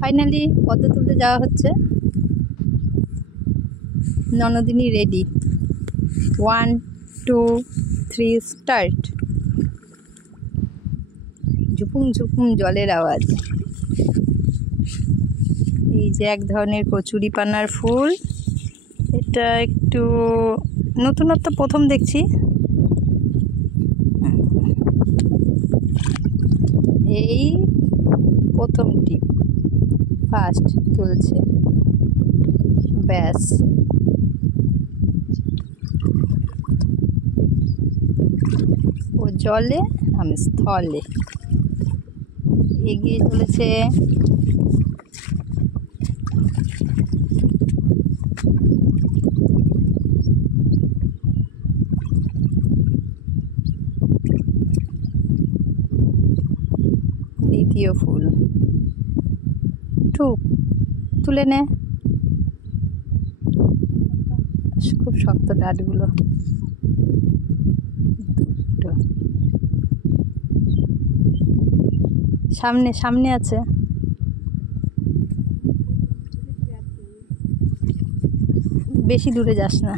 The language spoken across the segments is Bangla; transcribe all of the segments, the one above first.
ফাইনালি পদ্ম তুলতে যাওয়া হচ্ছে। ননদিনী রেডি। 1 2 3 স্টার্ট। ঝুপুম ঝুপুম জলের আওয়াজ। এই যে এক ধরনের কচুরিপানার ফুল, এটা একটু নতুনত্ব, প্রথম দেখছি। এই প্রথম টিপ, ফার্স্ট তুলছে, ব্যাস। ও জলে, আমি স্থলে। এগিয়ে চলেছে। দ্বিতীয় ফুল, টুক তুলে নে। খুব শক্ত ডাঁটগুলো। দুটো সামনে সামনে আছে। বেশি দূরে যাস না।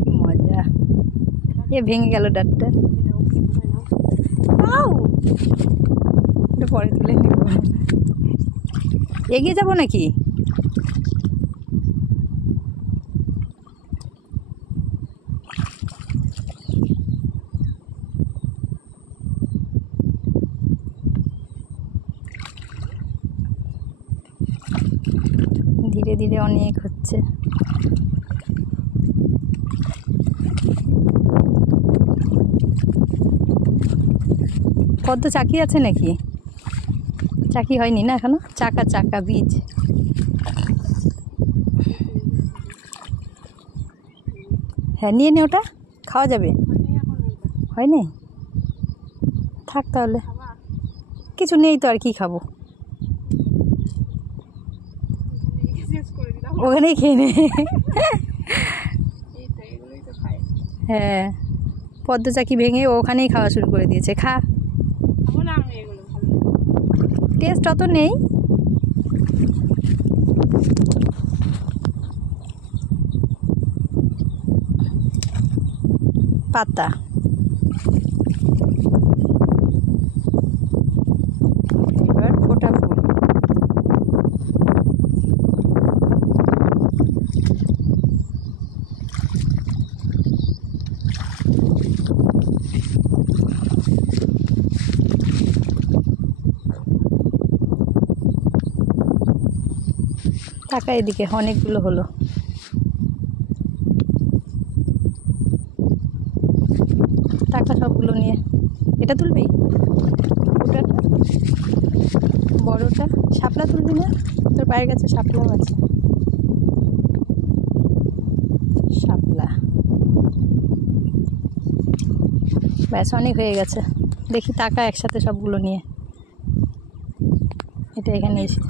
কি মজা! এ ভেঙে গেল ডাঁটটা। পরে তুলে নিব। এগিয়ে যাব নাকি? ধীরে ধীরে অনেক হচ্ছে। পদ্ম চাকি আছে নাকি? চাকি হয়নি না এখনো? চাকা চাকা বীজ। হ্যাঁ, নিয়ে নে, ওটা খাওয়া যাবে। হয়নি? থাক তাহলে, কিছু নেই তো, আর কি খাবো? ওখানেই খেয়ে নে। হ্যাঁ, পদ্ম চাকি ভেঙে ওখানেই খাওয়া শুরু করে দিয়েছে। খা। টেস্ট অত নেই। পাতা এবার ফোটা ফুল। টাকা এদিকে অনেকগুলো হলো। টাকা সবগুলো নিয়ে এটা তুলবি। ওটা বড়টা শাপলা তুলবি না? তোর পায়ের কাছে শাপলাও আছে। শাপলা ব্যাস, অনেক হয়ে গেছে। দেখি টাকা একসাথে সবগুলো নিয়ে। এটা এখানে এসে